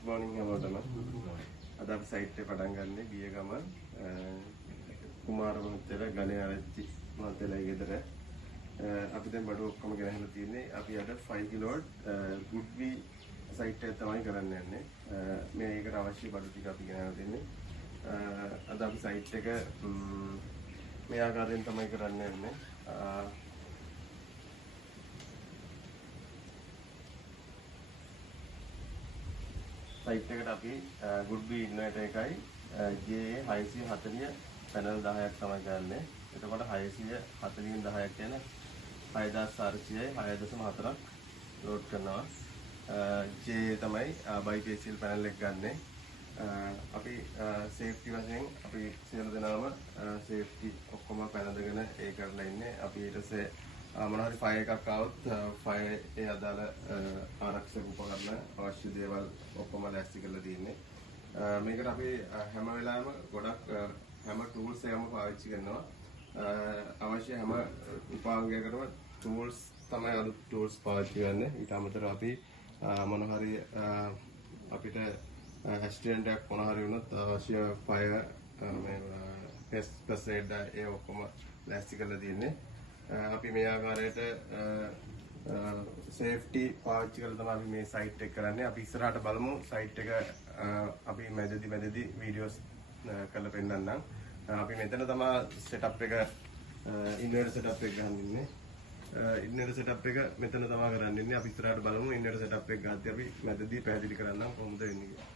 good morning හැමෝටම. අද අපි සයිට් එක පටන් ගන්නේ බියගම කුමාර මහත්තයලා ගණයාරච්චි මහත්තයලා ගෙදර. අපි දැන් බඩු ඔක්කොම ගෙනහැලා තියෙන්නේ. අපි අද 5 කිලෝඩ් ගුඩ්වි සයිට් එක තමයි කරන්න යන්නේ. මේකට අවශ්‍ය බඩු ටික අපි ගෙනහැලා දෙන්නේ. අද අපි සයිට් එක මේ ආකාරයෙන් තමයි කරන්න යන්නේ. සයිට් එකට අපි ගුඩ්වි ඉන්වර්ටර් එකයි JA640 පැනල් 10ක් තමයි ගන්නෙ. එතකොට 640 10ක් කියන්නේ 6400යි 6.4ක් ලෝඩ් කරනවා. JA තමයි BiFacial පැනල් එක ගන්නෙ. අපි සේෆ්ටි වශයෙන් අපි සියලු දෙනාම සේෆ්ටි ඔක්කොම පැනඳගෙන ඒ කරලා ඉන්නේ. අපි ඊට පස්සේ මොනවාරි ෆයර් එකක් ආවොත් ෆයර් ඒ අදාළ ආරක්ෂක උපකරණ අවශ්‍ය දේවල් ඔක්කොම ලෑස්ති කරලා තියෙන්නේ. මේකට අපි හැම වෙලාවෙම ගොඩක් හැම ටූල්ස් එකම පාවිච්චි කරනවා. අවශ්‍ය හැම උපාංගයකටම ටූල්ස් තමයි අලුත් ටූල්ස් පාවිච්චි කරන්නේ. ඊට අමතරව අපි මොනවාරි අපිට ඇක්සිඩන්ට් එකක් මොනවාරි වුණොත් අවශ්‍ය ෆයර් පෙස්ට් ප්ලස් එඩ් ඒ ඔක්කොම ලෑස්ති කරලා තියෙන්නේ. අපි මේ ආකාරයට සේෆ්ටි පාවිච්චි කරලා තමයි අපි මේ සයිට් එක කරන්නේ. අපි ඉස්සරහට බලමු සයිට් එක අපි මැදදී වීඩියෝස් කරලා පෙන්නන්නම්. අපි මෙතන තමයි සෙටප් එක ඉන්වර්ටර් සෙටප් එක ගන්න ඉන්නේ. ඉන්වර්ටර් සෙටප් එක මෙතන තමයි කරන්න ඉන්නේ. අපි ඉස්සරහට බලමු ඉන්වර්ටර් සෙටප් එක ගත්තී අපි මැදදී පැහැදිලි කරන්නම් කොහොමද වෙන්නේ කියලා.